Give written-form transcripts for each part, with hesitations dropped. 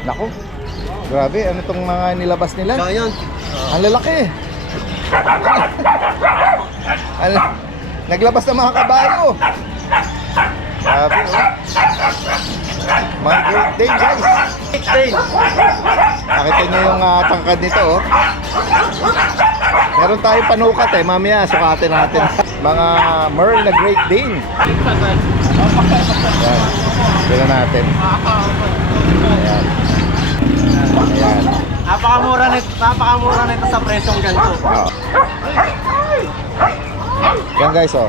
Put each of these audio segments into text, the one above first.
Naku, grabe, ano tong mga nilabas nila? Giant. Ang lalaki. Naglabas ng mga kabayo. Grabe, oh. Mga Great Dane, guys. Nakita nyo yung tangkad nito, oh. Meron tayong panukat eh, mamaya sukatin natin. Mga Merle na Great Dane. Ayan, tignan natin. Ayan. Ayan. Napakamura nito sa presyong ganito. Oh. Yan guys, oh.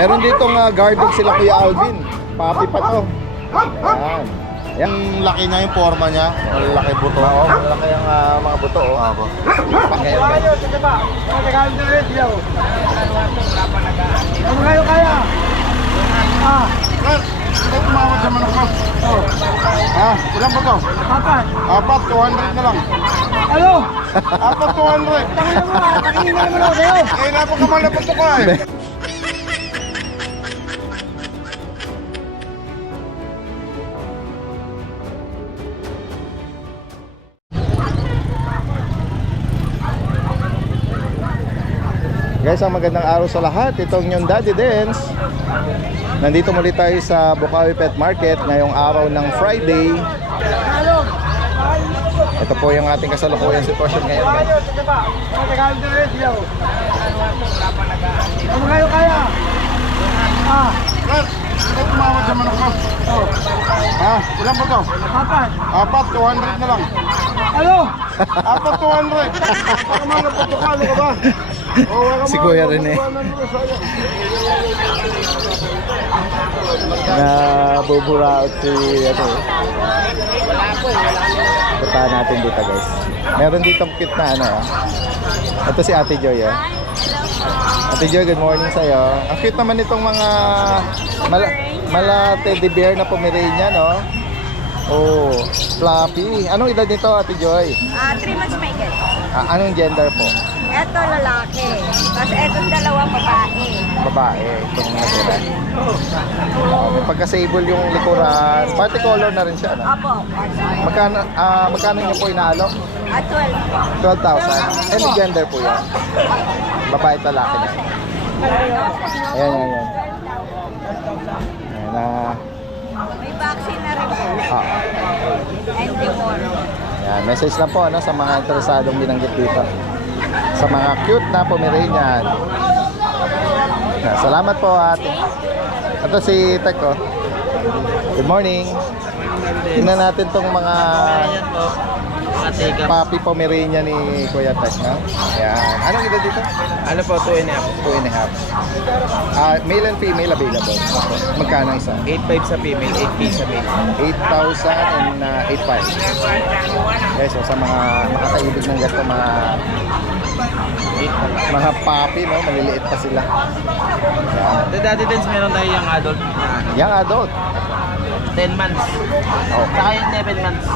Meron ditong guard dog sila Kuya Alvin. Papi pa to. Ayan. Yan. Laki na yung forma niya. Malaki buto. Oo, malaki ang mga buto, oh. Apo. Ngayon, guys. Ano kayo kaya? Ito tumawad sa manok ko. Ilan ba to? Apat. Apat, 200 na lang. Ano? Apat, 200. Takingin na naman ako sa'yo. Eh, napakamalapot ko eh. Guys, ang magandang araw sa lahat. Itong yung Daddy Dance. Nandito muli tayo sa Bukawi Pet Market ngayong araw ng Friday. Ito po yung ating kasalukuyang sitwasyon ngayon. Ano kayo kaya? Ito tumawad sa manok ko. Ilan ba to? Apat. Apat, 200 na lang. Ano? Apat, 200. Napakamalapot ko. Ano ka ba? Si Kuya Rene. Nabuburaot si ano. Punta natin dito, guys. Meron dito cute na ano. Ito si Ate Joy, oh. Ate Joy, good morning sa'yo. Ang cute naman itong mga mala teddy bear na Pomeranian, no? Oh, fluffy. Anong edad nito, Ate Joy? 3 months may get. Anong gender po? Eto lalaki. Tapos etong dalawa babae. Babae, itong natira. May pagka-sable yung likuran. Party color na rin siya, no? Opo. Magkano niyo po inaalo? 12. 12,000. Any gender po yan? Babae at lalaki na. Ayan. Ayan na. May vaccine na rin po. And deworm. Ayan, message lang po ano, sa mga interesadong binanggit dito. Sa mga cute na Pomeranian. Ayan, salamat po ate. Ito si Teko. Good morning. Tingnan natin tong mga Papi Pomeranian ni Kuya Tek, no? Ayan. Anong edad dito? Ano po, 2.5. 2.5. Male and female available. Magkano isa? 8.5 sa female, 8K sa male. 8,000 and 8,500. Guys, so sa mga makakaibig ng gasto, mga papi, no? Maliliit pa sila. Ayan. The Daddy Dance, meron tayo yung adult na Young adult. 10 months. Okay. Saka yung 7 months.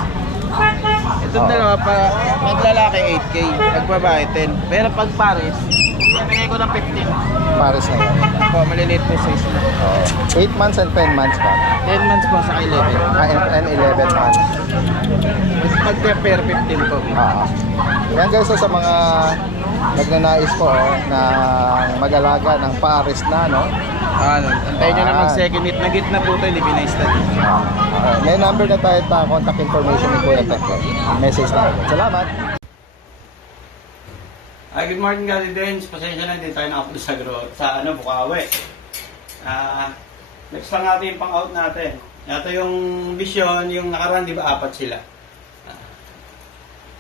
Itong Oo. dalawa pa, maglalaki 8K, pagbabae 10. Pero pag pares, bigay ko ng 15. Pares na yan. Po, maliliit po size na. 8 months and 10 months pa. 10 months po sa 11. And 11 months. Pag pair 15 po. Yan guys, so sa mga nagnanais po na mag-alaga ng pares na, no? Antayin nyo na mag-second hit. Nag-hit na po ito, hindi pinay-stud. May number na tayo at contact information ni Kuya Tek. Message na agad. Salamat! Hi, good morning Daddy Dance. Pasensya na, hindi tayo na-upload sa Bukawi. Next lang natin yung pang-out natin. Ito yung Vision, yung nakaraan, di ba, 4 sila.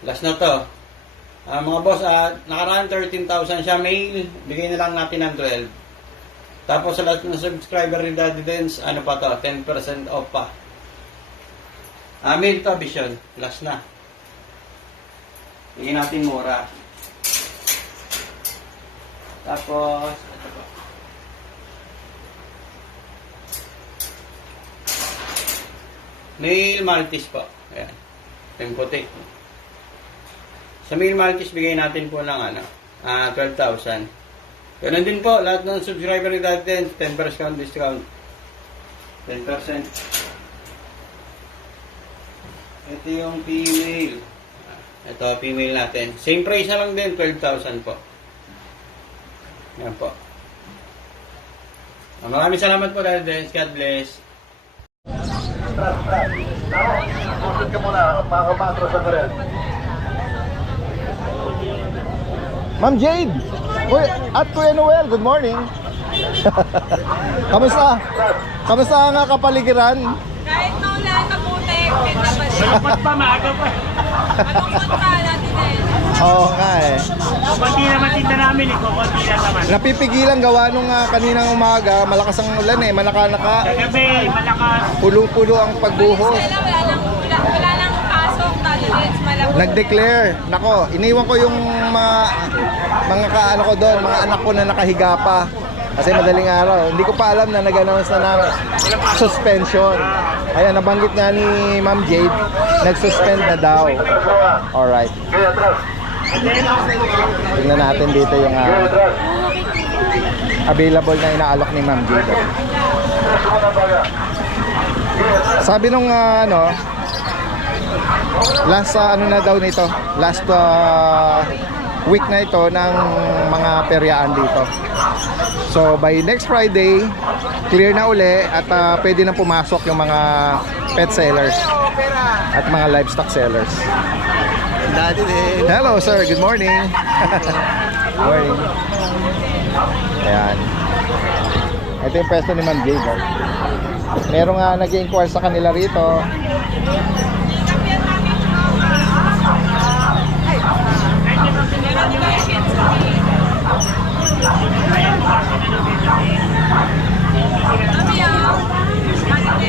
Last na to. Mga boss, nakaraan 13,000 siya, male, bigay na lang natin ng 12. Tapos sa lahat ng subscriber ni Daddy Dance, ano pa to, 10% off pa. Male to, Vision, last na. Bigyan natin mura. Tapos, ito po. Male Maltese po. Ayan. Yung puti. Sa male Maltese, bigay natin po ng 12,000. Ganun din po, lahat ng subscriber ni Daddy Dance, 10% discount. 10%. Ito yung female. Ito, female natin. Same price na lang din, 12,000 po. Yan po. Maraming salamat po, Daddy Dance. God bless. Ma'am Jade! At Kuya Noel, good morning! Kamusta? Kamusta ang kapaligiran? Kahit naulan, maputik, pinta pa rin. Malungkot pa, maaga pa. Malungkot pa natin eh. Oo nga eh. Kunti naman tinda namin, kunti lang naman. Napipigilan gawa nung kaninang umaga, malakas ang ulan eh, manaka-naka, Kagabi, malakas. pulo-pulo ang pagbuhos. Wala nang pasok, talents, malapot. Nag-declare, nako, iniwan ko yung mga kaano ko doon, mga anak ko na nakahiga pa. Kasi madaling araw, hindi ko pa alam na nag-announce na ng suspension. Ayan, nabanggit nga ni Ma'am Jade, nag-suspend na daw. Alright. Tingnan natin dito yung available na inaalok ni Ma'am Jade. Sabi nung last ano na daw nito, last week na ito ng mga peryaan dito. So by next Friday, clear na uli at pwede na pumasok yung mga pet sellers at mga livestock sellers. Daddy din. Hello sir, good morning. Good morning. Ayan. Ito yung pwesto ni Ma'am Jade. Merong nag-inquire sa kanila rito.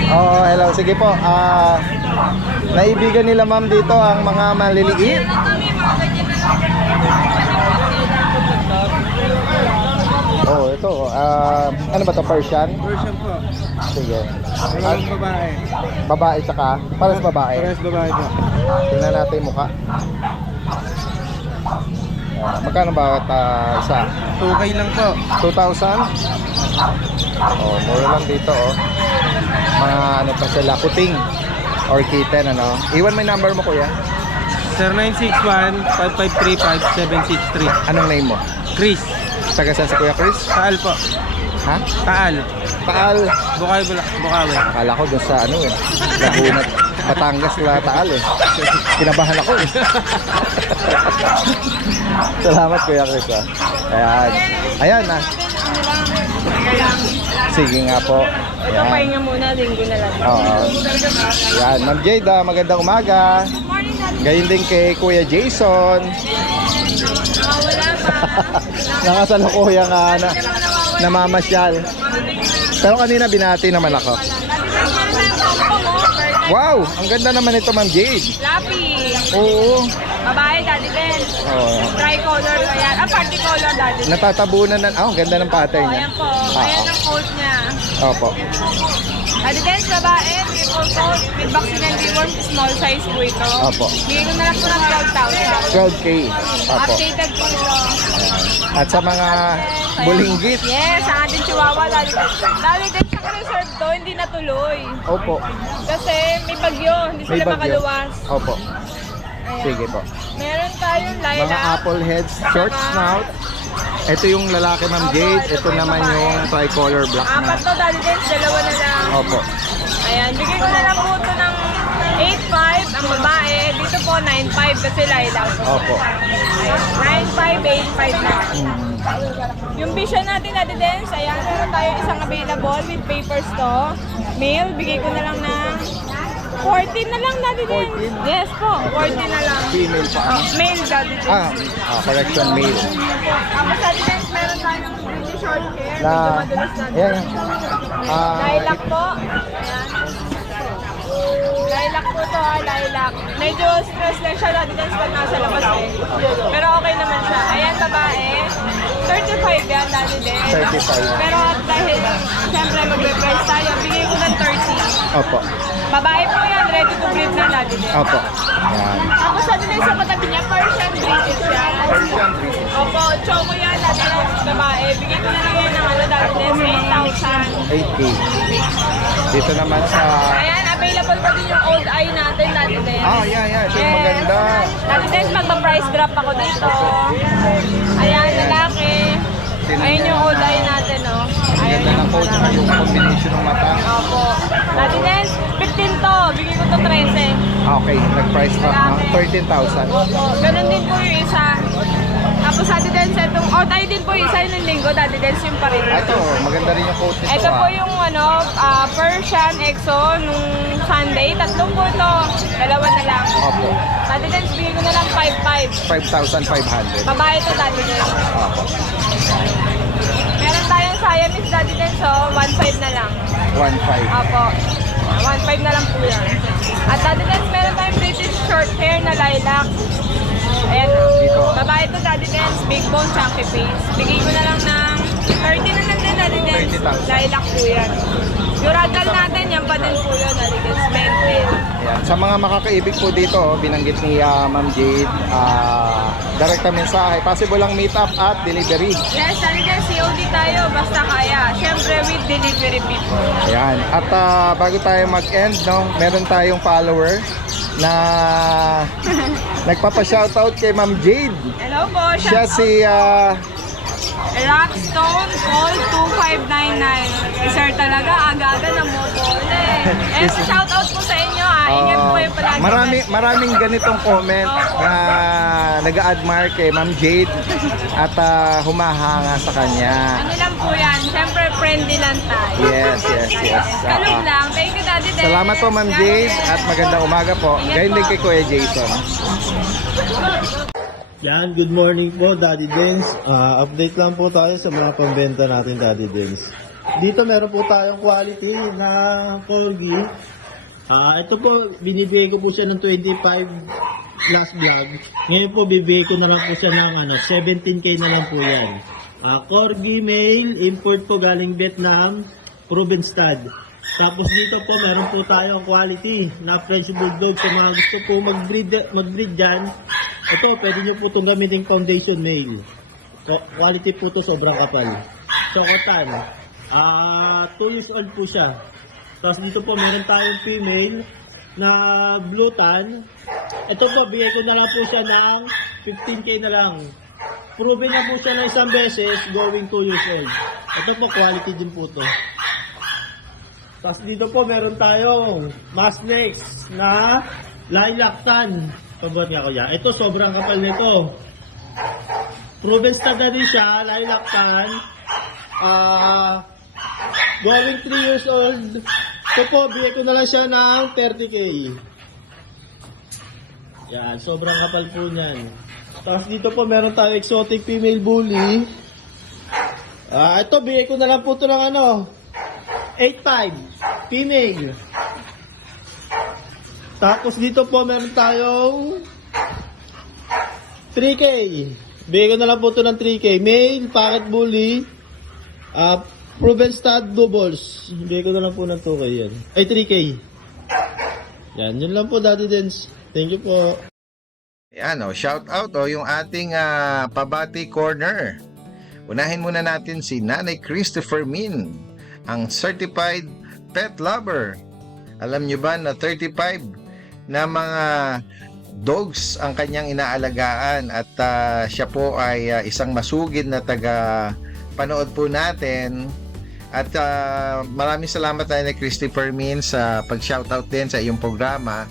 Oh, hello. Sige po. Naibigan nila ma'am dito ang mga maliliit. Oh, ito. Ano ba to? Persian? Version po. Sige. Parehas babae. Babae tsaka? Pares babae. Parehas babae po. Tingnan natin yung mukha. Magkano bawat isa? 2K lang po. 2,000? Oh, mura lang dito oh. Mga ano pa sila, puting or kitten ano. Iwan mo yung number mo kuya. 0961-5535-763. Anong name mo? Chris. Taga saan si Kuya Chris? Taal po. Ha? Taal. Taal. Bukawi. Akala ko dun sa ano eh. Laguna, Batangas na Taal eh. Kinabahan ako eh. Salamat Kuya Chris ah. Ayan. Ayan ah. Sige nga po. Ayan. Pahinga muna, linggo na lang. Oo. Ayan. Ma'am Jade, magandang umaga. Gayon din kay Kuya Jason. Wala pa. Nakasalukuya nga namamasyal. Pero kanina binati naman ako. Wow! Ang ganda naman ito Ma'am Jade. Lapi. Oo. Babae, daddy din. Oh. Tricolor, ayan. Party color, daddy din. Natatabunan na. Oh, ang ganda ng pattern niya. Ayan po. Ayan ang coat niya. Opo. Daddy din, babae, triple coat, with vaccine and deworm, small size po ito. Opo. Bigay ko na lang po ng 12,000. 12K. Opo. Updated po ito. At sa mga bulinggit. Yes, ang ating chihuahua, daddy din. Daddy din sa reserve to, hindi natuloy. Opo. Kasi may bagyo, hindi May sila bagyo. makaluwas. Opo. Ayan. Sige po. Meron tayong lilac. Mga apple heads, short snout. Ito yung lalaki Ma'am Jade. Ito naman yung tricolor black na. Apat to, daddy din, dalawa na lang. Opo. Ayan, bigay ko na lang po ito ng 8,500 ang babae. Dito po 9,500 kasi lilac. Opo. 9,500, 8,500 lang. Yung vision natin na dance, ayan, meron tayo isang available with papers to. Male, bigay ko na lang na 14 na lang daddy dance. 14? Yes po, 14 na lang. Female pa. Oh, male daddy dance. Correction, male. Tapos daddy dance, meron tayong British short hair. Na, Medyo madulas na din. ayan. Lilac po. Ayan. Lilac po to, lilac. Medyo stress lang siya daddy dance pag nasa labas eh. Pero okay naman siya. Ayan, babae. 35 yan daddy dance. 35. Pero dahil siyempre magbe-price tayo, bigay ko ng 30. Opo. Babae po yan, ready to breed na daddy dance. Opo. Ayan. Tapos sa din sa katabi niya, Persian British yan. Opo, choco yan, daddy dance, babae. Bigay ko na lang yan ng daddy dance, 8,000. 8K. Dito naman sa Ayan, available pa din yung old eye natin, daddy natin. Yeah. Ito yung maganda. Dati din, magpa-price drop ako dito. Ayan, lalaki. Ayun yung old eye natin, oh. Ayun Ganda ng coach at yung combination ng mata. Opo. Dati din, 15 to. Bigyan ko to 13. Okay, nag-price drop na 13,000. Opo. Ganun din po yung isa. Tapos dati din, itong old eye din po yung isa yung linggo. Dati din, yung pa rin. Ito, maganda rin yung coach nito. Ito po yung Persian EXO nung Sunday. Tatlong po ito. Dalawa na lang. Opo, Dati din, bigyan ko na lang 5,500. 5,500. Babae ito dati din. Opo, Meron tayong Siamese dati din, so 1.5 na lang. 1,500. Opo. 1.5 na lang po yan. At dati din, meron tayong British short hair na lilac. Ayan. Dito. Babae ito dati din, big bone, chunky face. Bigay ko na lang ng 30 na lang din dati din. 30,000. Lilac po yan. Yung ragdoll natin, yan pa din po yun. Dati din, spent. Ayan. Sa mga makakaibig po dito, binanggit ni Ma'am Jade, direkta mensahe. Possible lang meet up at delivery. Yes, dati din, COD tayo, basta kaya. Siyempre, with delivery people. Ayan. At bago tayo mag-end, no, meron tayong follower na nagpapa-shoutout kay Ma'am Jade. Hello po, Siya shout si Rockstone Call 2599. Sir talaga, aga-aga na mo Eh, shout out po sa inyo ha. Ingat po yung palagi. maraming ganitong comment na nag-admire kay Ma'am Jade at humahanga sa kanya. Ano lang po yan, siyempre friendly lang tayo. Yes. Kalog lang. Thank you, Daddy Des. Salamat po Ma'am Jade at magandang umaga po. Ingat Gayon din po. kay Kuya Jason. Yan, good morning po Daddy Dens. Update lang po tayo sa mga pambenta natin Daddy Dens. Dito meron po tayong quality na corgi. Ito po, binibigay ko po siya ng 25 last vlog. Ngayon po, bibigay ko na lang po siya ng 17k na lang po yan. Corgi male, import po galing Vietnam, proven stud. Tapos dito po, meron po tayong quality na French Bulldog. Sa mga gusto po mag-breed dyan, ito, pwede nyo po itong gamitin foundation male. Quality po ito, sobrang kapal. Sokotan. 2 years old po siya. Tapos dito po, meron tayong female na blue tan. Ito po, bigay ko na lang po siya ng 15k na lang. Proven na po siya ng isang beses, going 2 years old. Ito po, quality din po ito. Tapos dito po, meron tayong Masnex na lilac tan. Pabot nga ko yan. Ito, sobrang kapal nito. Proven stud na rin siya, lilac tan. Going 3 years old. Ito po, bigay ko na lang siya ng 30k. Yan, sobrang kapal po niyan. Tapos dito po, meron tayo exotic female bully. Ito, bigay ko na lang po ito ng 8.5 female. Tapos dito po meron tayong 3K. Bigay ko na lang po ito ng 3K. Male, pocket bully, proven stud doubles. Bigay ko na lang po ng 2K yan. Ay, 3K. Yan, yun lang po Daddy Dens. Thank you po. Ayan, shout out yung ating Pabati Corner. Unahin muna natin si Nanay Christopher Min, ang certified pet lover. Alam nyo ba na 35 na mga dogs ang kanyang inaalagaan at siya po ay isang masugid na taga panood po natin at maraming salamat na Christopher Min sa pag-shoutout din sa iyong programa.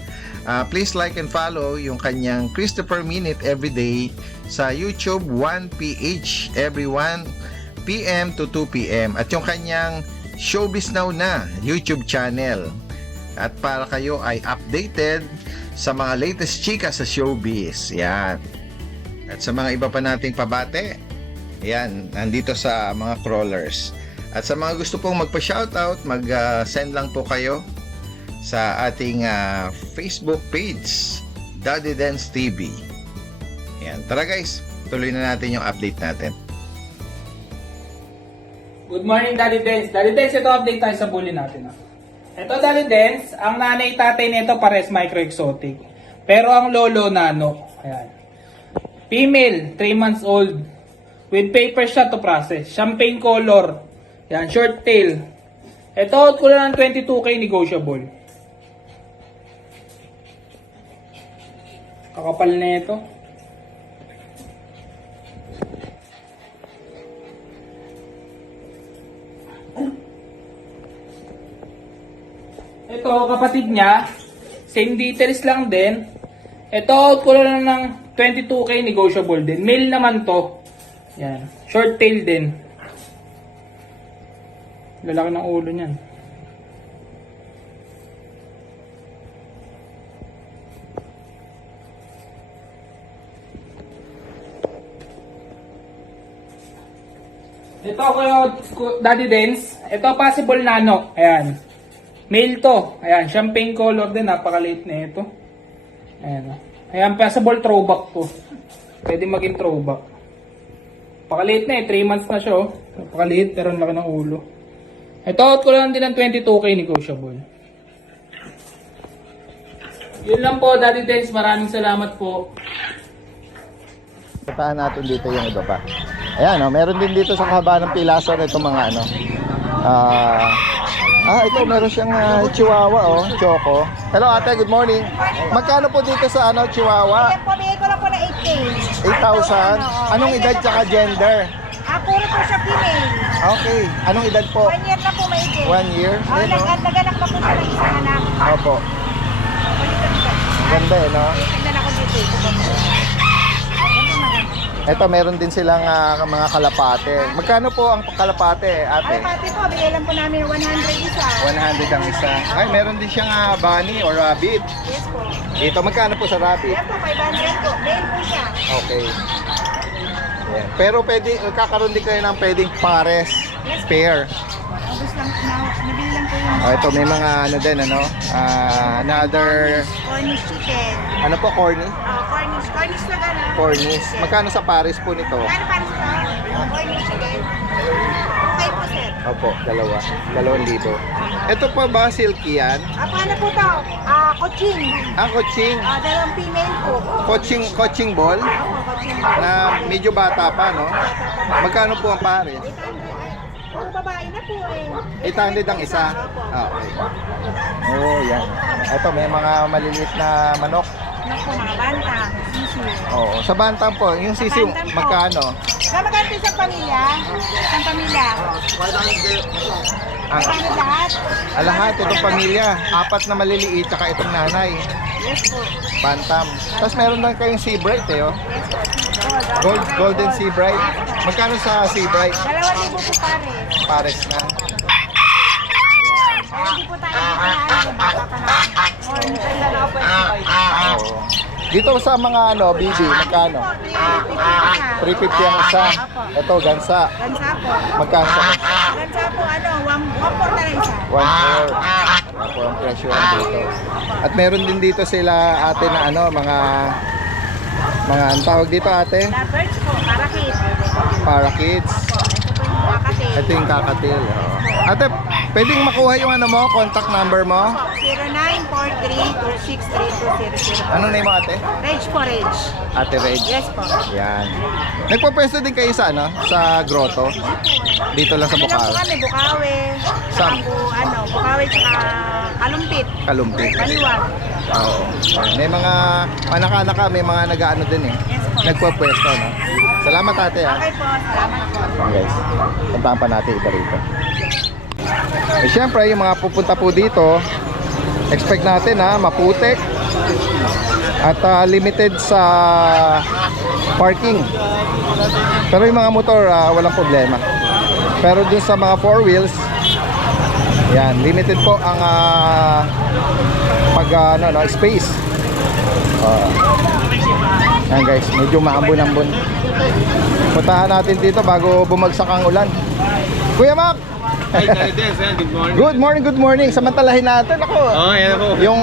Please like and follow yung kanyang Christopher Minute everyday sa YouTube 1PH every 1 PM to 2 PM at yung kanyang Showbiz Now na YouTube channel. At para kayo ay updated sa mga latest chika sa showbiz. Yan. At sa mga iba pa nating pabate, yan, nandito sa mga crawlers. At sa mga gusto pong magpa-shoutout, mag-send lang po kayo sa ating Facebook page, Daddy Dens TV. Yan. Tara guys, tuloy na natin yung update natin. Good morning, Daddy Dens. Daddy Dens, ito update tayo sa bully natin. Ito, Daddy Dens, ang nanay tatay nito pares micro-exotic. Pero ang lolo nano. Ayan. Female, 3 months old. With paper siya to process. Champagne color. Ayan, short tail. Ito, out ko lang ng 22k negotiable. Kakapal na ito. Ito, kapatid niya, same details lang din. Ito, out ko lang ng 22K negotiable din. Male naman to. Yan. Short tail din. Lalaki ng ulo niyan. Ito Daddy Dens. Ito possible nano. Ayan. Male to. Ayan. Champagne color din. Napakaliit na ito. Ayan. Ayan. Possible throwback to. Pwede maging throwback. Pakaliit na 3 months na siya. Oh. Pakaliit pero ang laki ng ulo. Ito out ko lang din ng 22K negotiable. Yun lang po Daddy Dens. Maraming salamat po. Puntahan natin dito yung iba pa. Ayan, oh, meron din dito sa kahaba ng pilasan itong mga ano. Ito meron siyang chihuahua, oh, choco. Hello ate, good morning. Magkano po dito sa ano, chihuahua? Ayan po, bigay ko lang po na 8K. 8,000. Anong edad tsaka gender? Puro po siya female. Okay. Anong edad po? 1 year na po may 1 year? Oh, Ayun, oh. naganak pa po siya ng isang anak. Opo. Ganda eh, no? Tignan ako dito. Ito, meron din silang mga kalapate. Magkano po ang kalapate, ate? Ay, pati po, bigay lang po namin 100 isa. 100 ang isa. Ay, meron din siyang bunny or rabbit. Yes po. Dito, magkano po sa rabbit? Yan po, 500 po. Male po siya. Okay. Yeah. Pero pwede, kakaroon din kayo ng pwedeng pares, pair. Ubus lang, nabili lang po yung Ito, may mga ano din, ano? Another, Cornish chicken. ano po, corny? Cornish na gano'n. Cornish. Magkano sa pares po nito? Ano para sa Cornish chicken? Okay po, sir. Opo, 2,000. Ito po ba silky yan? Paano po ito? Coaching. Coaching. Dalawang female po. Coaching ball Opo, coaching. na medyo bata pa, no? Magkano po ang pares? Puro babae na po eh. 800 ang isa. Okay. Oh, yan. Ito, may mga maliliit na manok. Naku, mga bantang, sisiw. Oo. Sa bantam po, yung sisiw, Bantam po. magkano? Magkano isang pamilya? Isang pamilya. Ah, Magkano lahat? lahat, itong pamilya. 4 na maliliit, tsaka itong nanay. Yes po. Bantam. Tapos meron lang kayong Sea Bright eh, oh. Yes po. Golden Sea Bright. Magkano sa Sea Bright? 2,000 po pare. Pares na. Kaya hindi po tayo dito na bata pa na. Oo. Dito sa mga ano, BB, magkano? 350 ang isa. Ito, gansa. Gansa po. Magkano sa Gansa po, 1,400 na lang isa. 1/4? Ako ang presyo dito. At meron din dito sila ate na ano, mga ang tawag dito ate? Lovebirds po, para kids. Para kids. Ito po yung kakati. Ito yung kakatil. Oo. Ate, pwedeng makuha yung ano mo, contact number mo? 0943-263-200. Anong name mo ate? Rage po, Rage. Ate Reg. Yes po. Yan. Nagpapwesto din kayo sa ano? Sa grotto? Dito lang sa Ano lang po Bukawi. kami, Bukawi. Saan? Bukawi tsaka Kalumpit. Kalumpit. Kaliwag. Oo. May mga anak-anak may mga nag-ano din eh. Yes po. Nagpapwesto, no? Salamat ate ha. Okay po, salamat po. Guys, puntahan pa natin iba rito. Eh syempre, yung mga pupunta po dito, expect natin ha, maputik at limited sa parking. Pero yung mga motor, walang problema. Pero dun sa mga 4 wheels, yan, limited po ang space. Yan guys, medyo maambon-ambon. Puntahan natin dito bago bumagsak ang ulan. Kuya Mac! Hi, Dalides, good morning. Good morning. Samantalahin natin ako. Yan po. Yung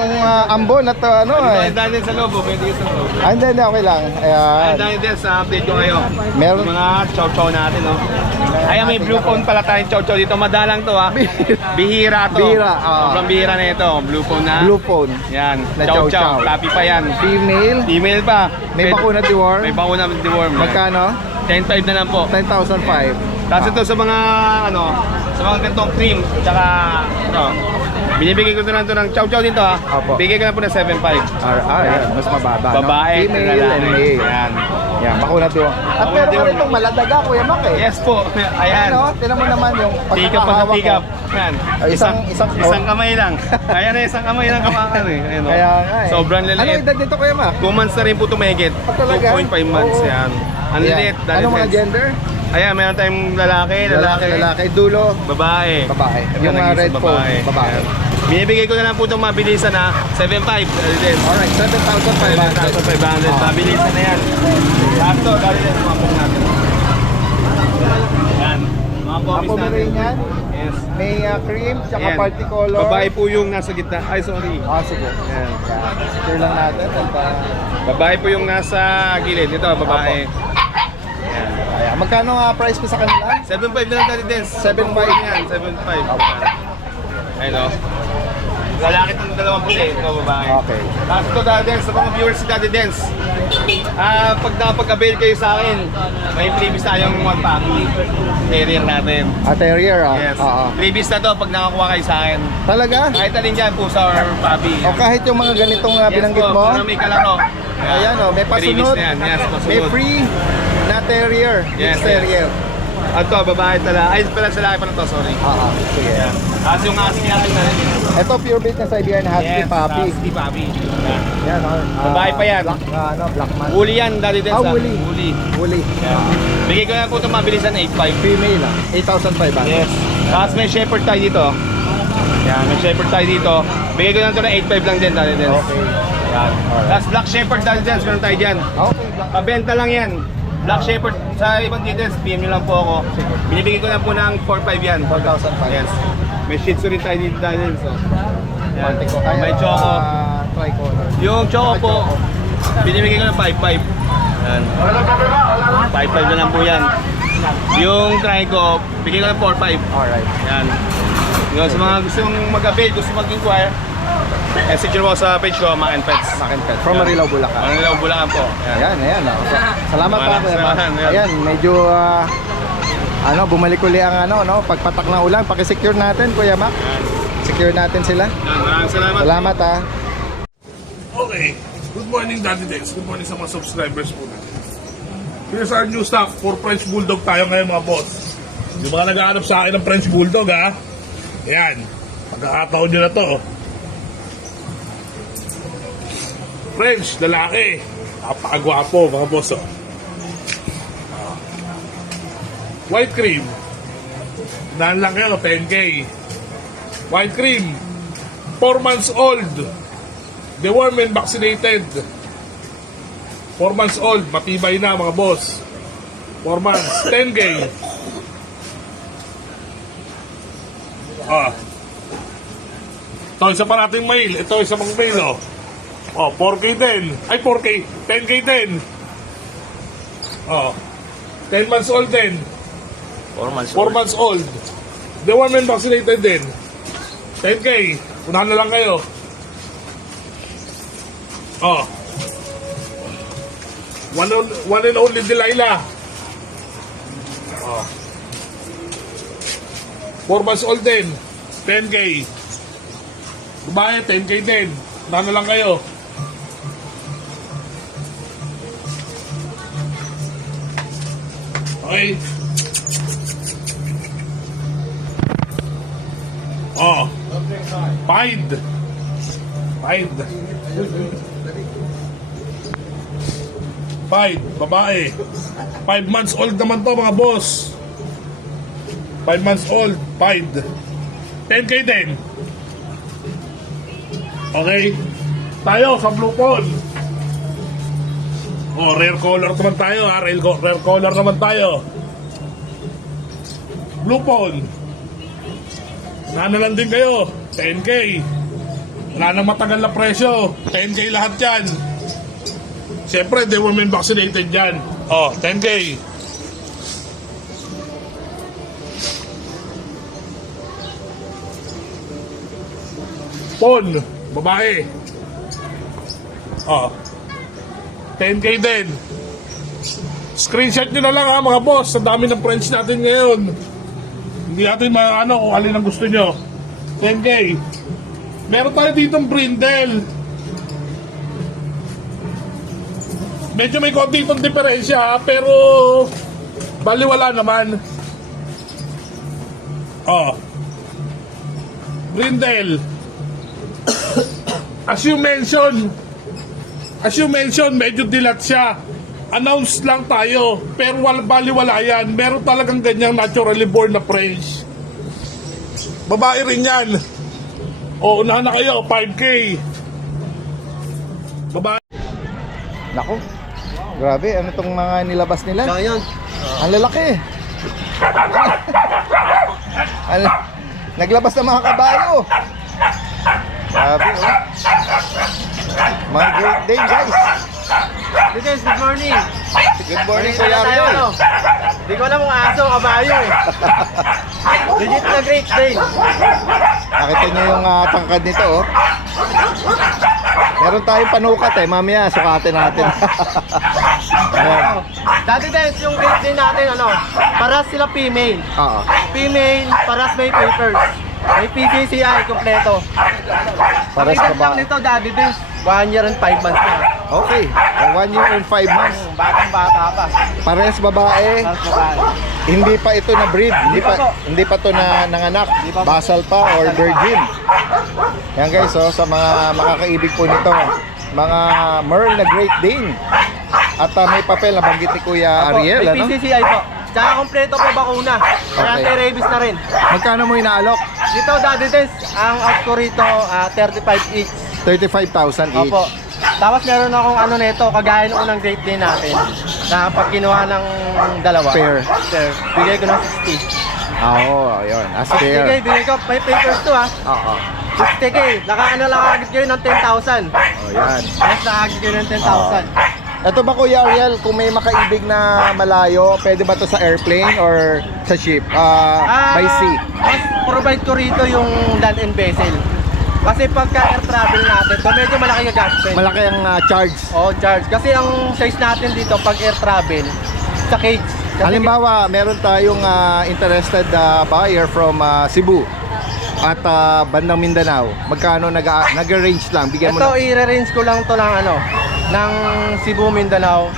ambon at ano eh. Dalides sa loob, pwede sa loob. Hindi, okay lang. Ayan. Dalides, update ko ngayon. Meron. Mga chow-chow natin, no? Ayan, may blue phone pala tayong chow-chow dito. Madalang to, ha? Bihira to. Bihira, Sobrang bihira na ito. Blue phone na. Blue phone. Yan. Na Chow-chow. chow-chow. Copy pa yan. Female. Email pa. May bakuna deworm. May bakuna deworm. Magkano? 10.5 na lang po. 10,005. Kasi ito sa mga sa mga gantong cream, tsaka binibigay ko na lang ito ng chow chow dito ha. Opo. Bigay ko na po ng 7.5. Yan, mas mababa. Babae, no? Female lalaki. and male. Yan. Yan, bakuna to. At Bakuna meron ka diwan. rin itong maladaga, Kuya Mac eh. Yes po. Ayan. Ano, tinan mo naman yung Tikap pa sa pagkakahawak tikap. mo. Yan. Ay, Isang kamay lang. Kaya na isang kamay lang kawakan eh. Ayan, Kaya nga eh. Sobrang Anong laliit. edad nito, Kuya Mac? 2 months na rin po tumigit. Talaga? 2.5 months Oo. yan. Ang liliit. Yan. Anong mga gender? Ayan, meron tayong lalaki. Dulo, Babae. babae. Ito, Yung nag-iisang red phone, babae. Ayan. Binibigay ko na lang po itong mabilisan na 7.5. Alright, 7,500. 7,500. Mabilisan na yan. Sakto, dali yan mga pong natin. Yan. Mga Ang pomis natin. Pomeranian, Yes. may cream, tsaka Ayan. party color. Babae po yung nasa gitna. Ay, sorry. Sige. Ayan. Secure lang natin. At, Babae po yung nasa gilid. Ito, babae. Ayan. ayan. Magkano price ko sa kanila? 7.5 na lang dali din. 7.5 yan. 7.5. Ayun o. Lalaki itong dalawang puti. Ito, babae. Okay. Tapos ito, Daddy Dance, sa mga viewers si Daddy Dance. Pag nakapag-avail kayo sa akin, may freebies tayong 1 pack. Terrier natin. Terrier, Yes. Oo. Freebies na to pag nakakuha kayo sa akin. Talaga? Kahit alin dyan, pusa or puppy. O kahit yung mga ganitong binanggit mo? Para may kalaro. Ayan may Freebies pasunod. na yan. Yes, pasunod. May free na terrier. Yes, Mixed terrier. Ito, babae tala. Ay, pala sa laki pa na to, sorry. Sige. Tapos yung husky natin na rin. Ito pure breed na Siberian Husky Puppy. Husky puppy. Yan. Yan, Babae pa yan. Black man. Woolly yan, Daddy Dance. Woolly. Woolly. Woolly. Yan. Bigay ko na po itong mabilisan 8.5. Female 8,500. Yes. Tapos may shepherd tayo dito. Yan, may shepherd tayo dito. Bigay ko na ito ng 8.5 lang din, Daddy Dance. Okay. Yan. Tapos black shepherd, Daddy Dance, meron tayo dyan. Okay. Pabenta lang yan. Black shepherd, sa ibang details, PM nyo lang po ako. Binibigay ko na po ng 4.5 yan. 4,500. Yes. May shih tzu rin tayo dito, Daddy Dance. Yan. Konti ko. Kaya, May choco. Tricolor. Yung choco po, binibigay ko ng 5.5. Yan. 5.5 na lang po yan. Yung trico, bigay ko ng 4.5. Alright. Yan. Yung sa mga gustong mag-avail, gusto mag-inquire, message nyo po sa page ko, Mac and Pets. Mac and Pet. From Marilao, Bulacan. Manila, Bulacan po. Yan. Ayan. Salamat pa. Maraming salamat. Ayan, medyo bumalik uli ang pagpatak ng ulan. Paki-secure natin, Kuya Mac. Secure natin sila. Yan, maraming salamat. Salamat Okay. Good morning, Daddy Dex. Good morning sa mga subscribers po natin. Here's our new stock for French Bulldog tayo ngayon, mga boss. Yung mga nag-aanap sa akin ng French Bulldog, ha? Ayan. Pagkakataon nyo na to. French, lalaki. Napakagwapo, mga boss, oh. White cream. Daan lang kayo, 10K. White cream. 4 months old. Dewormed and vaccinated. 4 months old. Matibay na, mga boss. 4 months. 10K. Ito, isa pa nating mail. Ito, isa pang mail, oh. 4K din. Ay, 4K. 10K din. 10 months old din. 4 months old. Dewormed and vaccinated din. 10K. Unahan na lang kayo. One and only Delilah. 4 months old din. 10K. Babae, 10K din. Unahan na lang kayo. Okay. Pied. Pied, babae. 5 months old naman to, mga boss. 5 months old, pied. 10K din. Okay. Tayo sa blue phone. Rare color naman tayo, ha. Rare color naman tayo. Blue phone. Na lang din kayo. 10K. Wala nang matagal na presyo. 10K lahat yan. Siyempre, they were vaccinated yan. 10K. Pon, babae. 10K din. Screenshot nyo na lang ha mga boss. Sa dami ng friends natin ngayon. Hindi natin maano kung alin ang gusto nyo. 10K. Meron tayo ditong brindle. Medyo may konti itong diferensya ha, pero baliwala naman. Oh. Brindle. As you mentioned, medyo dilat siya. Announce lang tayo, pero baliwala yan. Meron talagang ganyang naturally born na praise. Babae rin yan. O, unahan na kayo, 5K. Babae. Naku. Grabe, ano tong mga nilabas nila? Giant. Ang lalaki. Naglabas ng mga kabayo. Grabe, oh. Mga Great Dane, guys. Guys, good morning. Good morning, Kuya Kuya Ariel. Hindi ko alam kung aso o kabayo eh. Legit na Great Dane. Nakita nyo yung tangkad nito, oh. Meron tayong panukat eh. Mamaya, sukatin natin. Ayan. Dati guys, yung Great Dane natin, paras sila female. Oo. Female, paras may papers. May PCCI kompleto. Paras Pakigat ka ba? lang nito, Daddy Dance. 1 year and 5 months na. Okay. 1 year and 5 months. Batang-bata pa. Parehas babae. Paras babae. Hindi pa ito na breed. po. Hindi pa to na nanganak. pa po. Basal pa or virgin. Yan guys, oh, sa mga makakaibig po nito. Mga Merle na Great Dane. At may papel na banggit ni Kuya Ariel, May ano? PCCI po. Tsaka kompleto po bakuna. Kaya Okay. anti-rabies na rin. Magkano mo inaalok? Dito, Daddy Dance, ang out ko rito, 35 each. 35,000 each. Opo. Tapos meron akong nito, kagaya nung unang Great Dane natin. Na pag kinuha ng dalawa. Pair. Bigay ko ng 60. Oo, ayun. As 60K, pair. bigay ko. May papers to ha. Oo. 60K. Nakaano lang agad kayo ng 10,000. Oh, yan. Mas nakagad kayo ng 10,000. Ito ba Kuya Ariel, kung may makaibig na malayo, pwede ba to sa airplane or sa ship? By sea? Mas provide ko rito yung land and vessel. Kasi pagka air travel natin, so medyo malaki yung gastos. Malaki ang charge. Charge. Kasi ang size natin dito pag air travel, sa cage. Kasi Halimbawa, meron tayong interested buyer from Cebu at bandang Mindanao. Magkano nag-arrange lang? Bigyan mo ito, na. i-range ko lang to ng Cebu, Mindanao.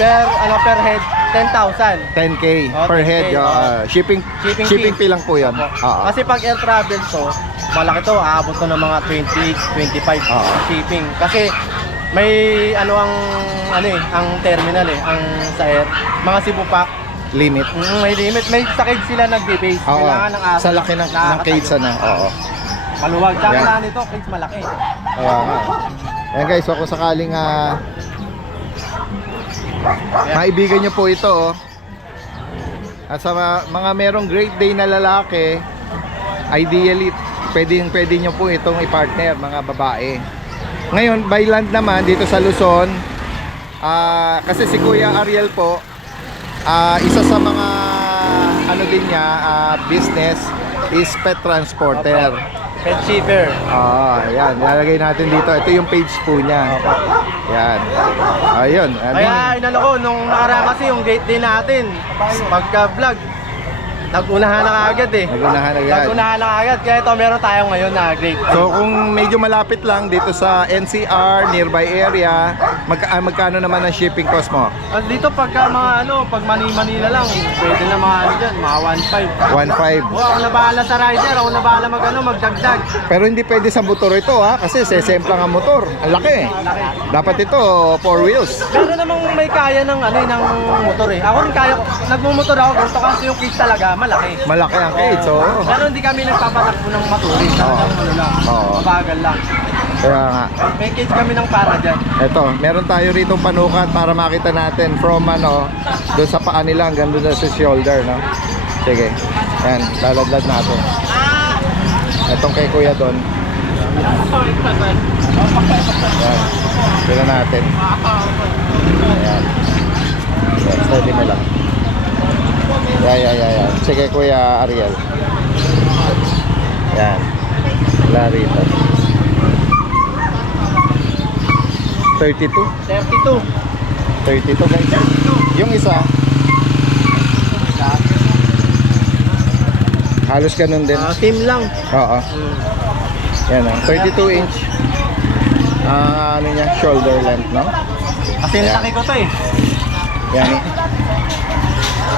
Per head, 10,000. 10K Oh, per 10K, head. Shipping fee lang po yun. Oo. Kasi pag air travel to, malaki to, aabot to ng mga 20, 25 Oo. shipping. Kasi may ang terminal ang sa air, mga Cebu pack, Limit. may limit, may sa cage sila nagbe-base. Oo. Kailangan ng aso. Sa laki ng cage nakakatayo. na. Oo. Maluwag. Tsaka Yan. na nito, cage malaki. Kaya nga. Ayan guys, so kung sakaling maibigan nyo po ito, oh. At sa mga merong Great Dane na lalaki, ideally, pwede nyo po itong i-partner, mga babae. Ngayon, by land naman, dito sa Luzon, kasi si Kuya Ariel po, isa sa mga din niya, business is pet transporter. Pet shipper. Ayan, nilalagay natin dito. Ito yung page po niya. Yan. Ayun. Kaya inano ko, nung nakaraan kasi yung gate din natin, pagka-vlog, nag-unahan na agad eh. Nagunahan agad. Nag-unahan na agad. Kaya ito, meron tayo ngayon na gate. So kung medyo malapit lang dito sa NCR, nearby area, magkano naman ang shipping cost mo? At dito pagka mga pag Manila lang, pwede na mga dyan, mga 1.5. 1.5. Ako na bahala sa rider, ako na bahala magdagdag. Pero hindi pwede sa motor ito ha, kasi sesemplang ang motor. Ang laki. Dapat ito 4 wheels. Pero namang may kaya ng ng motor eh. Ako rin kaya ko. Nagmumotor ako, gusto kasi yung case talaga, malaki. Malaki ang cage, so. Pero hindi kami nagpapatakbo ng maturin. Talagang lang. Oo. Mabagal lang. Kaya nga. May cage kami ng para dyan. Ito, meron tayo rito panukat para makita natin from doon sa paa nila hanggang doon sa shoulder, no? Sige. Yan, laladlad natin. Itong kay Kuya doon. Yan. Tignan natin. Ayan. Yan, steady mo lang. Yan. Sige Kuya Ariel. Yan. Wala rito. 32. 32. 32 guys. Yung isa, halos ganun din. Same lang. Oo. Yan o, 32 inch. Ano niya, shoulder length, no? Kasi laki ko to eh. Yan.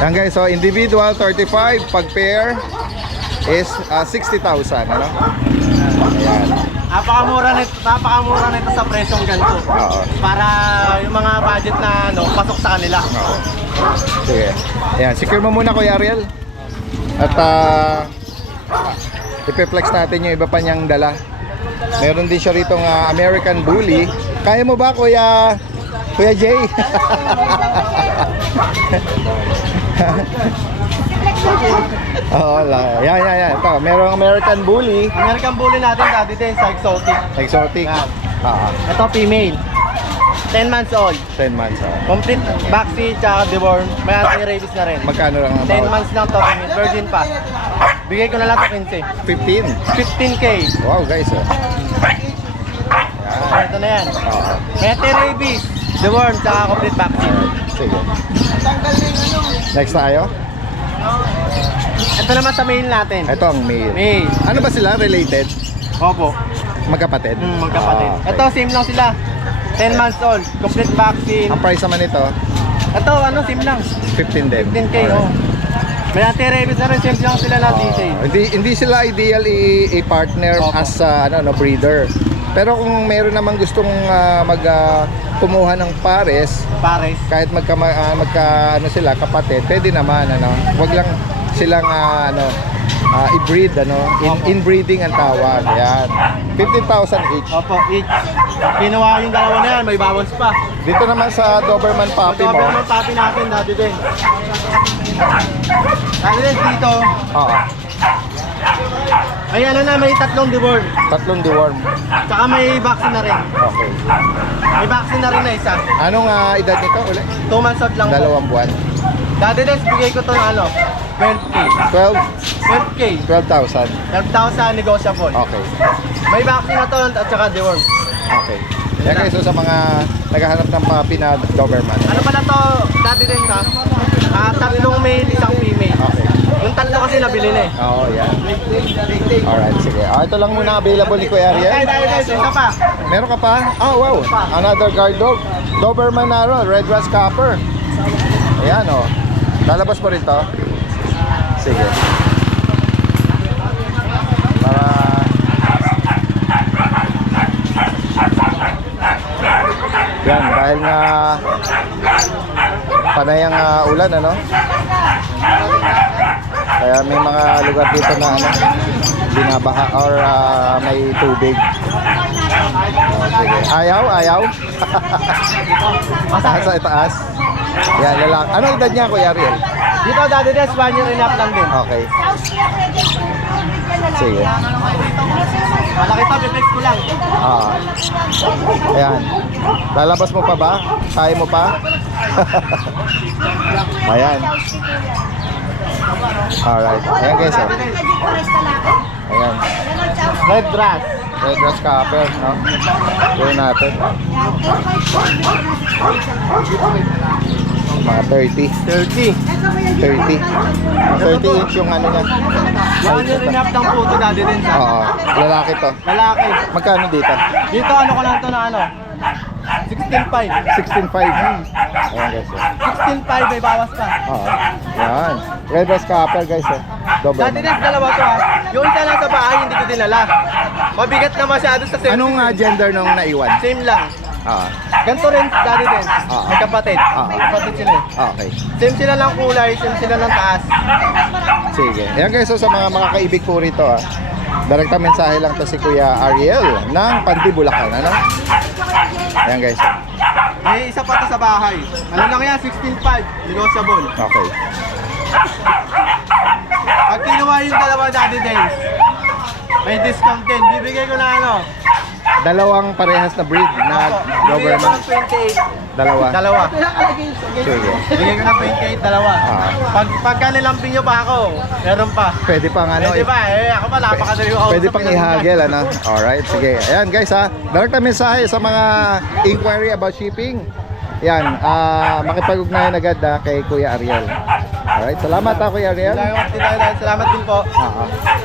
Yan guys, so individual 35, pag pair is 60,000, ano? Ayan. Napakamura nito sa presyong ganito. Oo. Para yung mga budget na ano, pasok sa kanila. Sige. Ayan, secure mo muna Kuya Ariel. At ipeplex natin yung iba pa niyang dala. Meron din siya rito ng American Bully. Kaya mo ba Kuya Jay? Oo, yan. Ito, merong American Bully. American Bully natin dati din sa exotic. Exotic. Yan. Ah, Ito female. 10 months old. 10 months. Complete vaccine tsaka deworm. May anti-rabies na rin. Magkano lang ang 10 bawat? months lang to. Virgin pa. Bigay ko na lang sa 15. 15. 15K. Wow guys. Ito na yan. Oo. May anti-rabies, deworm tsaka complete vaccine. Sige. Next tayo. Ito naman sa male natin. Ito ang male. Male. Ano ba sila? Related? Opo. Magkapatid? Magkapatid. Ah, okay. Ito same lang sila. 10 months old. Complete vaccine. Ang price naman ito, Ito ano, same lang. 15 din. 15K Alright. oh. May anti-rabies na rin. Same lang sila na detail. Hindi sila ideal i-partner Opo. as breeder. Pero kung meron namang gustong kumuha ng pares, Pares. kahit magka sila kapatid, pwede naman Wag lang silang i-breed inbreeding ang tawag. Yan. 15,000 each. Opo, each. Kinuha yung dalawa na yan, may bawas pa. Dito naman sa Doberman puppy Ito mo. naman papi natin dati din. Dati din dito. Oo. May ano na, may 3 deworm. 3 deworm. Tsaka may vaccine na rin. Okay. May vaccine na rin na isa. Anong edad nito ulit? 2 months old lang po. 2 buwan. Dati din, bigay ko to ng 12K. 12K. 12,000. 12,000 negotiable. Okay. May vaccine na to at saka deworm. Okay. Yan guys, so sa mga naghahanap ng puppy na Doberman. Ano pala to, dati din ha? 3 male, 1 female. Okay. Yung 3 kasi nabili na eh. Oo, yan. Alright, sige. Ito lang muna available ni Kuya Ay, Ariel. dahil din, isa pa. Meron ka pa? Oh, wow. Another guard dog. Doberman Red Rust Copper. Ayan, oh. Lalabas mo rin to? Sige. Para... Yan, dahil nga panay ang ulan, ano? Kaya may mga lugar dito na binabaha or may tubig. Sige. Ayaw. Sa itaas. Yan, lalaki. Anong edad niya, Kuya Ariel? Dito dati din, 1 year and a half lang din. Okay. Sige. Malaki to, biflex ko lang. Ayan. Lalabas mo pa ba? Kaya mo pa? Ayan. Alright. Ayan guys, oh. Ayan. Red grass. Red Rust Copper, no? Gawin natin. Mga 30. 30. 30 inch yung ano niya. 1 year and a half lang po ito dati din sa Oo. Lalaki to. lalaki. Magkano dito? Dito ano ko lang to na 16.5. 16.5. Ayan guys, oh. 16.5 may bawas pa. Oo. Ayan. Red Rust Copper guys, eh. Double. Dati din dalawa to ha. Yung isa lang sa bahay hindi ko dinala. Mabigat na masyado sa same. Anong gender nung naiwan? Same lang. Ganito rin dati din. Magkapatid. Magkapatid sila eh. Okay. Same sila lang kulay, same sila lang taas. Sige. Ayan guys, so sa mga kaibig po rito, direkta mensahe lang to si Kuya Ariel ng Panti, Bulacan, ano? Ayan guys. May isa pa to sa bahay. Ano lang yan, 16.5. Negotiable. Okay. Pag kinuha yung dalawa dati din, may discount din. Bibigay ko na Dalawang parehas na breed na Bibigay ko Doberman. ng 28. Dalawa. Sige. Bigay ko ng 28, dalawa. Pagka nilamping nyo pa ako, meron pa. Pwede pang Pwede pa ako pa napakadali ko. Pwede pang ihagel, ano? Alright, sige. Ayan guys, direkta mensahe sa mga inquiry about shipping. yan, makipag-ugnayan agad kay Kuya Ariel. Alright, salamat Kuya Ariel. Salamat din po.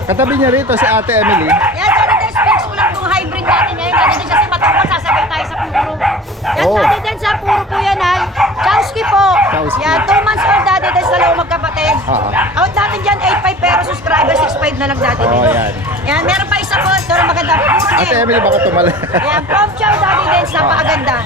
Katabi niya rito si Ate Emily. Yan, Daddy Dance, fix mo lang itong hybrid natin ngayon. Daddy Dance, kasi matupad, sasabay tayo sa puro. Yan, Oh. Daddy Dance, puro po yan, ha. Chowski po. Chowski. Yan, 2 months old, Daddy Dance, dalawang magkapatid. Out natin dyan, 8.5, pero subscriber, 6.5 na lang, Daddy Oh, Dance. yan. Yan, meron pa isa po, ito na maganda. Puro Ate din. Emily, baka tumala. Yan, from Chow, Daddy Dance, napakaganda.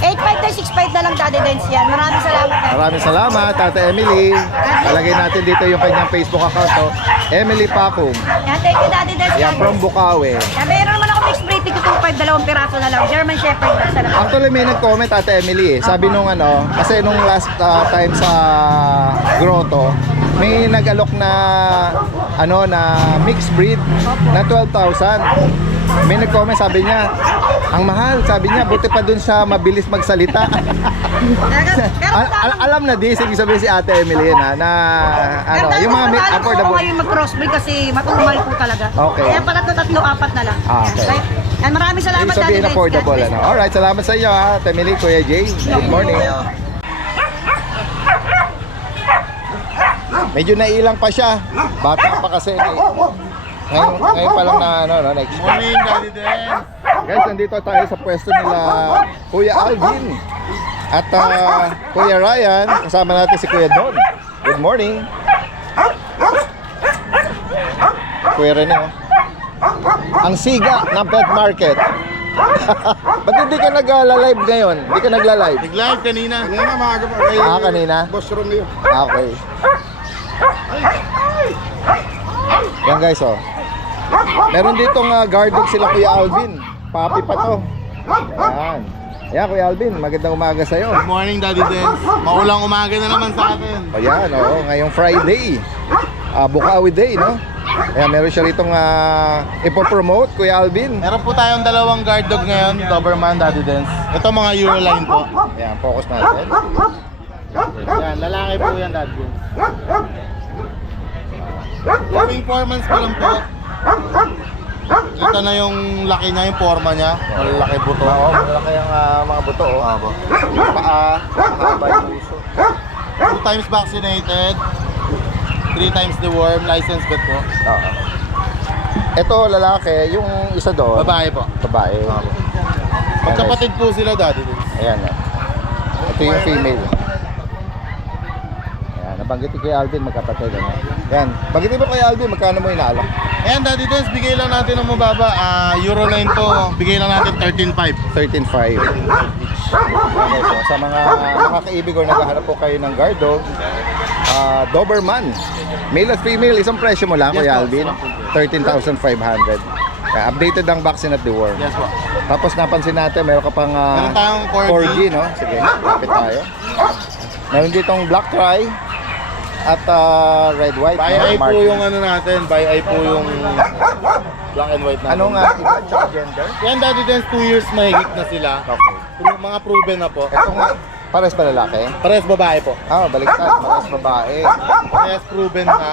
8.5 na 6.5 na lang, Daddy Dance yan. Maraming salamat, Daddy. Maraming salamat, Ate Emily. Palagay natin dito yung kanyang Facebook account, Emily Pacum. Yan, thank you, Daddy Dance. Yan, from Bukawi. Yan, meron naman ako mixed breed, tigto 2.5, dalawang piraso na lang. German Shepherd na sa labas. Actually, may nag-comment Ate Emily eh. Sabi nung kasi nung last time sa Grotto, may nag-alok na na mixed breed na 12,000. May nag-comment, sabi niya, ang mahal, sabi niya, buti pa dun sa mabilis magsalita. Alam na di, sige sabihin si Ate Emily na yung mga affordable. Ako ngayon mag-crossbreed kasi matumal po talaga. Okay. Kaya pala ito, 3, 4 na lang. Okay. Yan, maraming salamat, Ibig sabihin Daddy Dance. affordable. God bless. Alright, salamat sa inyo Ate Emily, Kuya Jay. Good morning. Medyo nailang pa siya. Bata pa kasi. Ngayon pa lang na next. Morning, Daddy Dance. Guys, nandito tayo sa pwesto nila Kuya Alvin at Kuya Ryan. Kasama natin si Kuya Don. Good morning. Kuya Rene, ang siga ng pet market. Ba't hindi ka nagla-live ngayon? Hindi ka nagla-live? Nag-live kanina. Kanina, maaga pa. Kanina? Boss Romeo. Okay. Yan guys, meron ditong guard dog sila Kuya Alvin. Papi pa to. Yan. Yan Kuya Alvin, magandang umaga sa'yo. Good morning, Daddy Dance. Maulang umaga na naman sa atin. Ayan, ngayong Friday. Bukawi Day, no? Ayan, meron siya ritong ipopromote, Kuya Alvin. Meron po tayong dalawang guard dog ngayon, Doberman, Daddy Dance. Ito mga Euroline po. Ayan, focus natin. Yan, lalaki po yan, Daddy Dance. Coming 4 months pa lang po. Ito na yung laki niya, yung forma niya. Malaki buto. Oo, malaki ang mga buto, Opo. Yung paa, mahaba yung puso. 2 times vaccinated. 3 times the worm, license vet po. Oo. Ito, lalaki, yung isa doon. Babae po. Babae. Magkapatid po sila, Daddy Dance. Ayan. Ito yung female. Ayan, nabanggit ko kay Alvin, magkapatid. Ayan, banggitin mo kay Alvin, magkano mo inaalok? Ayan, Daddy Dance, bigay lang natin ng mababa. Euroline to, bigay lang natin 13.5. 13.5. Okay, so sa mga kaibig o naghahanap po kayo ng guard dog, Doberman, male at female, isang presyo mo lang, Yes, Kuya po. Alvin, 13,500. Updated ang vaccine at the worm. Yes po. Tapos napansin natin, meron ka pang Meron tayong corgi. corgi, no? Sige, lapit tayo. Meron ditong black tri at red white. By no? eye po Marking. yung natin, by eye po yung black and white natin. Anong edad tsaka gender? Yan, Daddy Dance, 2 years mahigit na sila. Okay. Mga proven na po. Ito nga, pares ba lalaki? Parehas babae po. Baliktad, pares babae. Parehas proven na.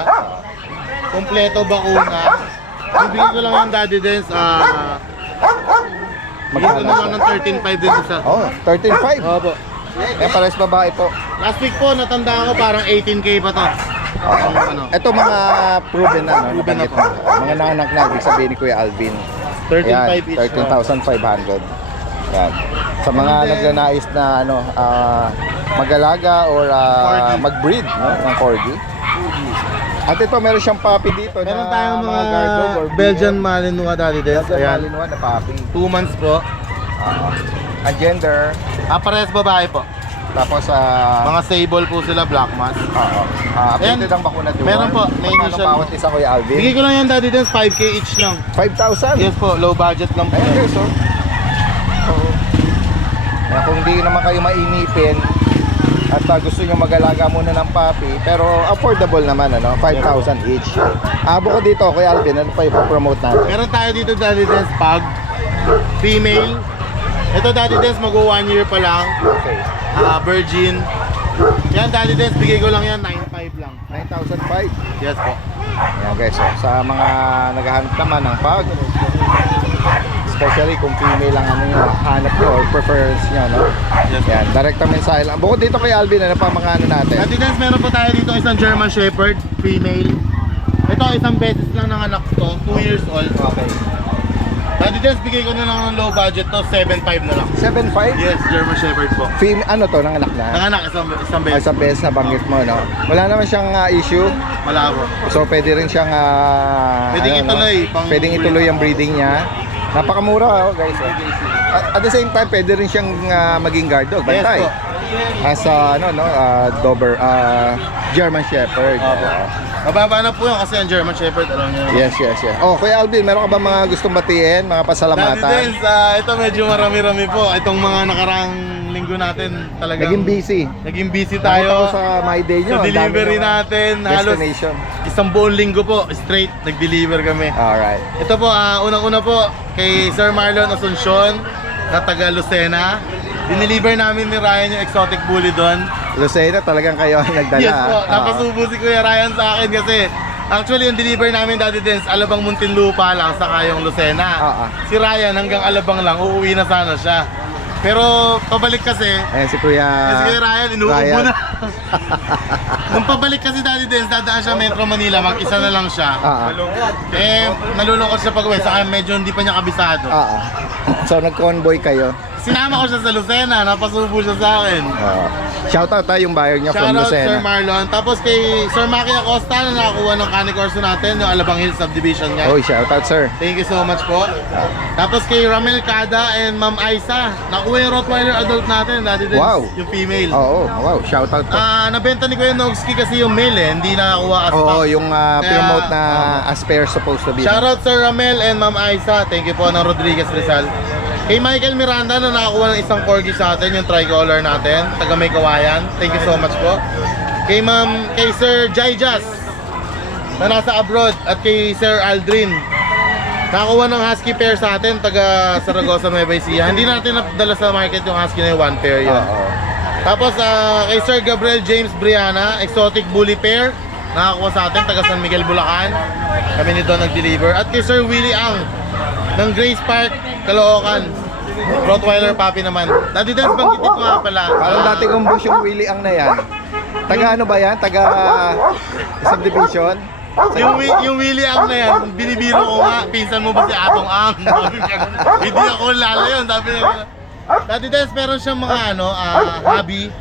Kompleto bakuna. Bibigyan ko lang yung Daddy Dance. Bigyan ko na lang ng 13.5 din isa. 13.5. Opo. Pares babae po. Last week po, natandaan ko parang 18K pa to. Ito mga proven na, no? Proven na Nabanggit po. mo. Mga nanganak na, ibig sabihin ni Kuya Alvin. 13.5 each. 13,500. Yan. Sa mga And then, nagnanais na mag-alaga or mag-breed, no? Ng corgi. At ito, meron siyang puppy dito Meron na tayong mga guard dog or Belgian Malinois, Daddy Dance. Belgian Ayan. Malinois na puppy. 2 months po. Ang gender, Parehas babae po. tapos Mga sable po sila, black mask. updated ang bakuna duwan. Meron po, may Magkano initial bawat isa, Kuya Alvin? Bigay ko lang yan, Daddy Dance, 5K each lang. 5,000? Yes po, low budget lang po. Ayan guys, Kaya kung hindi naman kayo mainipin at gusto nyo mag-alaga muna ng puppy, pero affordable naman, 5,000 each. Bukod dito, Kuya Alvin, ano pa ipopromote natin? Meron tayo dito, Daddy Dance, pag female. Ito, Daddy Dance, mag-1 year pa lang. Okay. Virgin. Yan, Daddy Dance, bigay ko lang yan, 9.5 lang. 9,500. Yes po. Ayan guys, sa mga naghahanap naman ng pag, especially kung female lang ano yung hanap nyo or preference nyo, no? Yan, direkta mensahe lang. Bukod dito kay Alvin, ano pa mga ano natin? Daddy Dance, meron po tayo dito isang German Shepherd, female. Ito, isang beses lang ng anak ko, 2 years old. Okay. Daddy Dance, bigay ko na lang ng low budget to, 7.5 na lang. 7.5? Yes, German Shepherd po. Ano to, nanganak na? Nanganak, isang Ay, beses. sa best na banggit mo, no? Wala naman siyang issue. Wala po. So, pwede rin siyang... Pwedeng ano, no? ituloy, pang- Pwedeng ituloy ang breeding niya. Napakamura, guys. At the same time, pwede rin siyang maging guard dog. Yes Bantay. po. As Dober, German Shepherd. Opo. Mababa na po yun kasi ang German Shepherd, alam niyo. Yes. Oh, Kuya Alvin, meron ka ba mga gustong batiin, mga Daddy pasalamatan? Dance, ito medyo marami-rami po. Itong mga nakarang linggo natin talagang Naging busy. Naging busy Nakita ko tayo sa My Day nyo. sa ang dami delivery mga natin. Halos destination. isang buong linggo po, straight, nag-deliver kami. Alright. Ito po, unang-una po, kay Sir Marlon Asuncion, na taga Lucena. Dineliver namin ni Ryan yung exotic bully doon. Lucena, talagang kayo ang nagdala. Yes po, ah. napasubo si Kuya Ryan sa akin kasi actually yung deliver namin Daddy Dance, Alabang Muntinlupa lang sa kayong Lucena. Si Ryan hanggang Alabang lang, uuwi na sana siya. Pero pabalik kasi, Ayan si Kuya... Ryan, inuubo Ryan. na. Nung pabalik kasi Daddy Dance, dadaan siya Metro Manila, mag-isa na lang siya. Nalulungkot siya pag-uwi, saka medyo hindi pa niya kabisado. So, nag-convoy kayo. Sinama ko siya sa Lucena, napasubo siya sa akin. Shoutout tayo yung buyer niya from Shoutout Sir Lucena. Marlon. Tapos kay Sir Maki Acosta na nakakuha ng Canicorso natin, yung Alabang Hills subdivision niya. Oy, shoutout sir. Thank you so much po. Tapos kay Ramel Cada and Ma'am Aisa, nakuha yung Rottweiler adult natin, Daddy Dance, Wow. yung female. Wow, shoutout po. Nabenta ni Kuya Nogski kasi yung male hindi nakakuha as Oo, pack. yung promote na as pair supposed to be. Shoutout Sir Ramel and Ma'am Aisa. Thank you po ng Rodriguez Rizal. Kay Michael Miranda na nakakuha ng isang corgi sa atin, yung tricolor natin, taga May Kawayan. Thank you so much po. Kay Sir Jai Jas na nasa abroad at kay Sir Aldrin. Nakakuha ng husky pair sa atin, taga Saragossa, Nueva Ecija. Hindi natin nadala sa market yung husky na yung one pair yun. Tapos kay Sir Gabriel James Briana, exotic bully pair, nakakuha sa atin, taga San Miguel, Bulacan. Kami ni Don nag-deliver. At kay Sir Willie Ang ng Grace Park, Caloocan. Rottweiler puppy naman. Daddy Dance, banggitin ko nga pala. Parang dati kong bush yung Willie Ang na yan. Taga ano ba yan? Taga subdivision? Yung Willie Ang na yan, binibiro ko nga, pinsan mo ba si Atong Ang? Hindi ako lala yun. Daddy Dance, meron siyang mga hobby.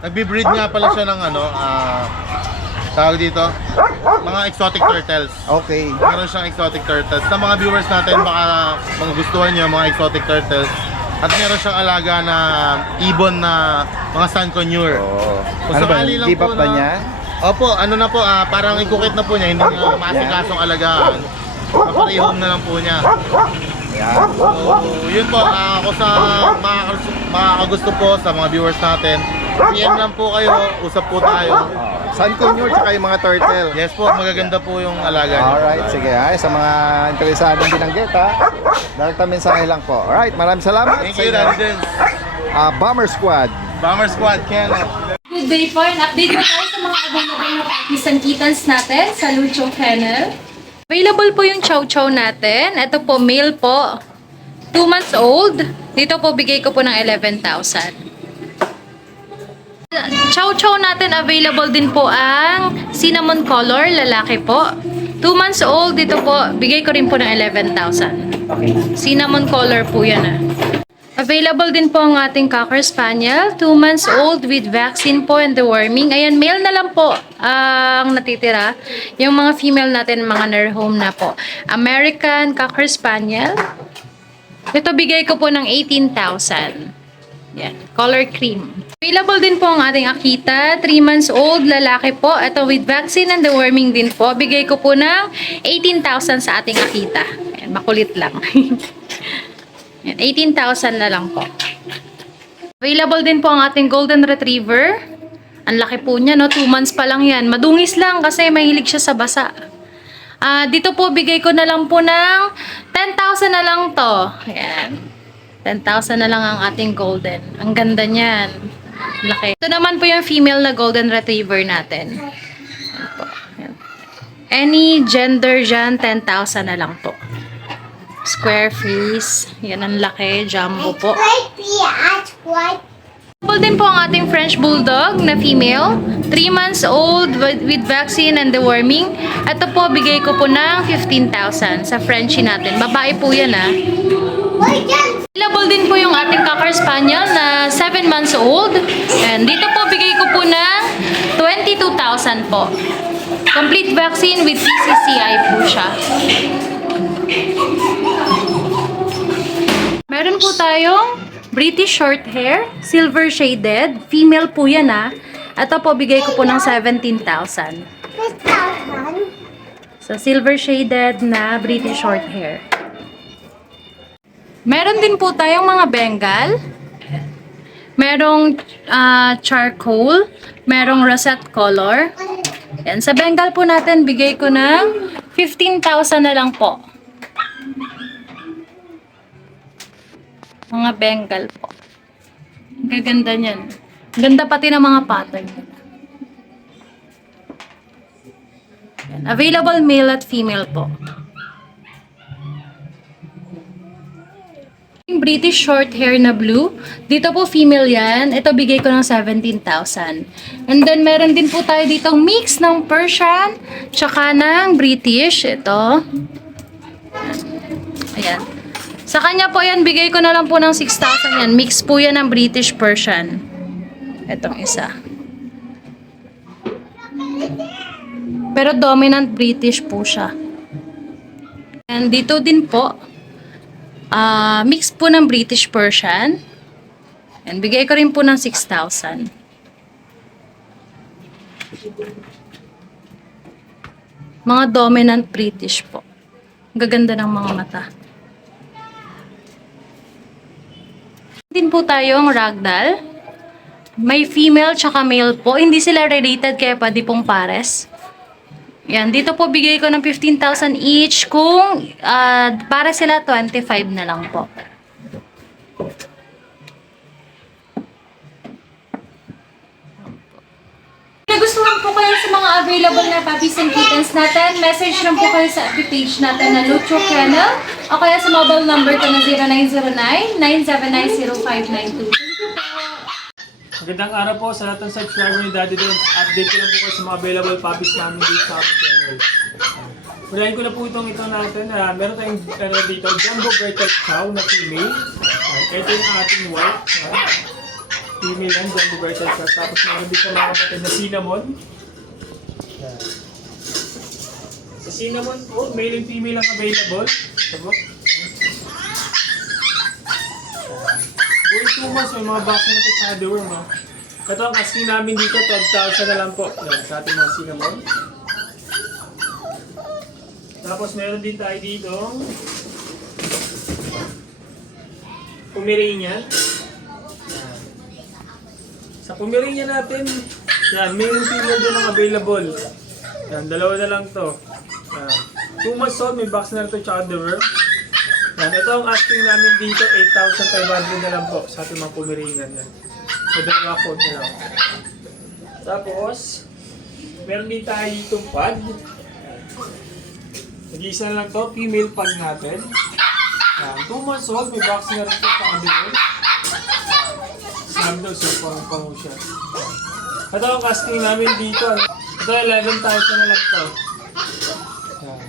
Nagbe-breed nga pala siya ng tawag dito, mga exotic turtles. Okay. Meron siyang exotic turtles. Sa mga viewers natin, baka magustuhan niyo mga exotic turtles. At meron siyang alaga na ibon na mga sun conure. Kung Ano ba? sakali lang Give po up ba niya? Opo, ano na po, parang ikukit na po niya, hindi niya maasikasong alagaan. Paparehome na lang po niya. So, yun po, ako sa makakagusto po sa mga viewers natin, PM lang po kayo, usap po tayo. Sun Conure tsaka yung mga turtle. Yes po, magaganda po yung alaga niya. Alright, sige. Sa mga interesadong binanggit direkta mensahe lang po. Alright, maraming salamat. Thank sa you, inyo. Daddy Dance. Bomber Squad. Bomber Squad, Kenneth. Good day po, and update po tayo sa mga available na puppies and kittens natin sa Lucho Kennel. Available po yung chow chow natin. Ito po, male po. 2 months old. Dito po, bigay ko po ng 11,000. Chow chow natin, available din po ang cinnamon color, lalaki po. 2 months old, dito po, bigay ko rin po ng 11,000. Cinnamon color po yan Available din po ang ating Cocker Spaniel, 2 months old with vaccine po and deworming. Ayan, male na lang po ang natitira. Yung mga female natin, mga nurse home na po. American Cocker Spaniel. Ito bigay ko po ng 18,000. Yan, color cream. Available din po ang ating Akita, 3 months old, lalaki po. Ito with vaccine and deworming din po. Bigay ko po ng 18,000 sa ating Akita. Ayan, makulit lang. 18,000 na lang po. Available din po ang ating Golden Retriever. Ang laki po niya, no? 2 months pa lang yan. Madungis lang kasi mahilig siya sa basa. Dito po, bigay ko na lang po ng 10,000 na lang to. Ayan. 10,000 na lang ang ating golden. Ang ganda niyan. Laki. Ito naman po yung female na Golden Retriever natin. Ayan po. Ayan. Any gender dyan, 10,000 na lang po. Square face. Yan ang laki. Jumbo po. Available din po ang ating French Bulldog na female. 3 months old with vaccine and deworming. Ito po, bigay ko po ng 15,000 sa Frenchie natin. Babae po yan Available din po yung ating Cocker Spaniel na 7 months old. And dito po, bigay ko po ng 22,000 po. Complete vaccine with PCCI po siya. Meron po tayong British Shorthair, silver shaded. Female po yan Ito po, bigay ko po ng 17,000. So, silver shaded na British Shorthair. Meron din po tayong mga Bengal. Merong charcoal. Merong rosette color. Yan. Sa Bengal po natin, bigay ko ng 15,000 na lang po. Mga Bengal po. Ang gaganda niyan. Ganda pati ng mga pattern. Yan. Available male at female po. British short hair na blue. Dito po female yan. Ito bigay ko ng 17,000. And then meron din po tayo ditong mix ng Persian tsaka ng British. Ito. Ayan. Sa kanya po yan, bigay ko na lang po ng 6,000 yan. Mix po yan ng British Persian. Itong isa. Pero dominant British po siya. And dito din po, mix po ng British Persian. And bigay ko rin po ng 6,000. Mga dominant British po. Gaganda ng mga mata. Din po tayong ragdoll. May female tsaka male po. Hindi sila related kaya pwede pong pares. Yan, dito po bigay ko ng 15,000 each. Kung para sila 25 na lang po. Kung nagustuhan po kayo sa mga available na puppies and kittens natin, message lang po kayo sa FB page natin na Lucho Kennel o kaya sa mobile number ko na 0909-979-0592. Magandang araw po sa lahat ng subscriber ni Daddy Dance. Update ko lang po kayo sa mga available puppies namin dito sa aming channel. Ulayin ko na po itong natin na meron tayong dito, Jumbo Bertel Chow na female. Ito yung ating white. Female yan, Jumbo Bertel Chow. Tapos meron dito mga kapatid na cinnamon. Sa cinnamon po, male and female ang available. Buhay 2 months, may mga vaccine na ito sa deworm. Ito ang asking namin dito, 12,000 na lang po. Yan, sa ating mga cinnamon. Tapos meron din tayo dito Pomeranian. Sa Pomeranian natin, yan, mayroon female din ang available. Yan, dalawa na lang to. Yan. 2 months old, may vaccine na ito tsaka deworm. Yan, ito ang asking namin dito, 8,500 na lang po sa ating mga Pomeranian. So, dalawa po na lang. Tapos, meron din tayo itong pad. Nag-iisa na lang to, female pad natin. Yan, 2 months old, may vaccine na rin ito sa kandilan. Sabi daw, so pang siya. Ito ang asking namin dito. Ito, 11,000 na lang to. Yan.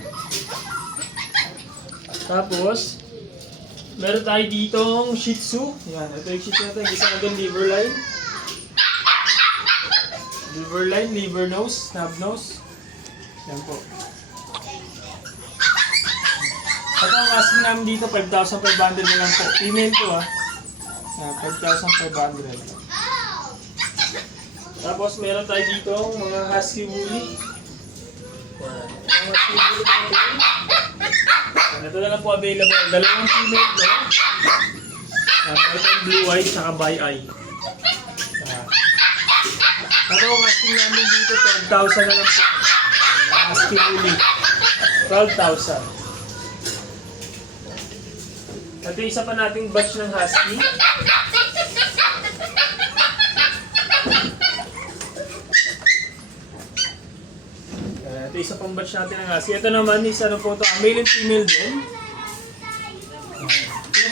Tapos, meron tayo ditong Shih Tzu. Yan, ito yung Shih Tzu natin. Isa na doon, liver line. Liver line, liver nose, snub nose. Yan po. Ito ang asking namin dito, 5,500 na lang po. Female to Yan, 5,500. Tapos meron tayo dito mga husky woolly. Yan, mga husky woolly natin. Ito na lang po available. Dalawang female to. Ito yung blue eye saka bi eye. Ito ang asking namin dito, 12,000 na lang po. Husky woolly. 12,000. Ito isa pa nating batch ng husky. Ito isa pang batch natin ng husky. Ito naman is ano po ito, male and female din.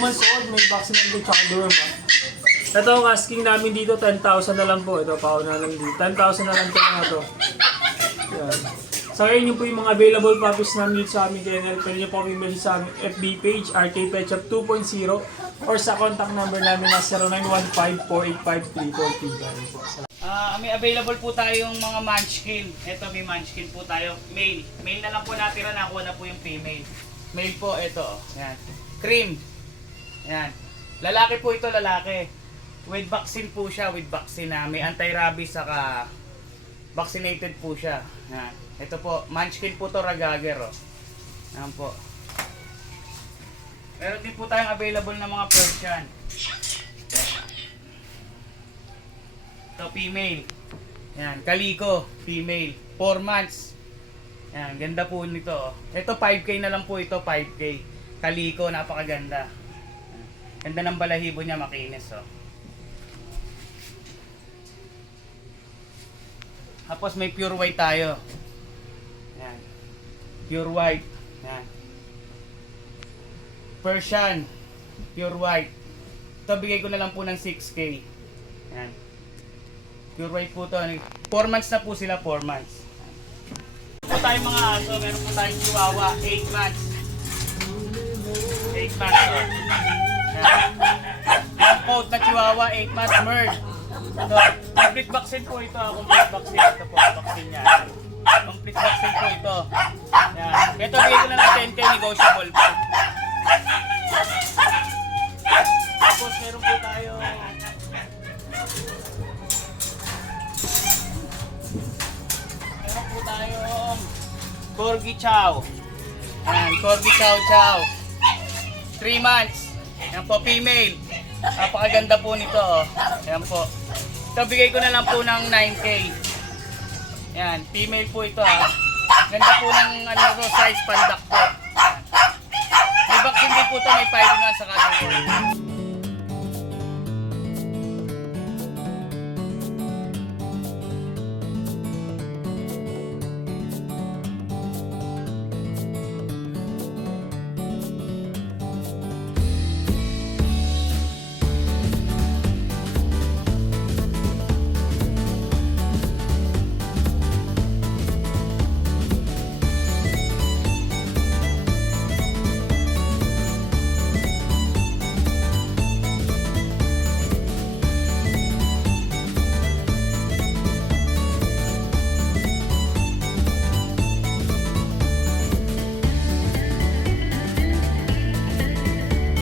months old, may vaccine ng lead tsaka dorm. Ito ang asking namin dito, 10,000 na lang po. Ito, pauna lang dito. 10,000 na lang ito na ito. Yan. So, ayun yung po yung mga available puppies namin dito sa aming kennel. Pwede nyo po kami message sa aming FB page, RK Pet Shop 2.0, or sa contact number namin na 0915-485-3432. May available po tayong mga munchkin. Ito may munchkin po tayo. Male. Male na lang po natira, nakuha na po yung female. Male po, ito. Yan. Cream. Yan. Lalaki po ito, lalaki. With vaccine po siya, with vaccine na. May anti-rabies saka vaccinated po siya. Yan. Ito po, munchkin po to, Ragager. Oh. Yan po. Meron din po tayong available na mga Persian. Ito, female. Yan, Calico, female. 4 months. Yan, ganda po nito. Oh. Ito, 5K na lang po ito, 5K. Calico, napakaganda. Ganda ng balahibo niya, makinis. Oh. Tapos may pure white tayo. Yan. Pure white. Yan. Persian. Pure white. Ito, bigay ko na lang po ng 6K. Yan. Pure white po to. 4 months na po sila, 4 months. Meron po tayong mga aso. Meron po tayong chihuahua, 8 months. 8 months. Oh. Yan. Yung coat na chihuahua, 8 months, merge. Ito, complete vaccine po ito. Complete vaccine. Ito po, vaccine niya. Complete vaccine po ito. Yan. Ito, bigay ko na ng 10K, negotiable po. Tapos, meron po tayo Corgi Chow. Yan, Corgi Chow Chow. 3 months. Yan po, female. Napakaganda po nito. Oh. Yan po. Ito, bigay ko na lang po ng 9K. Yan, female po ito. Ganda po ng size pandak po. May vaccine din po ito, may 5 months sa kada.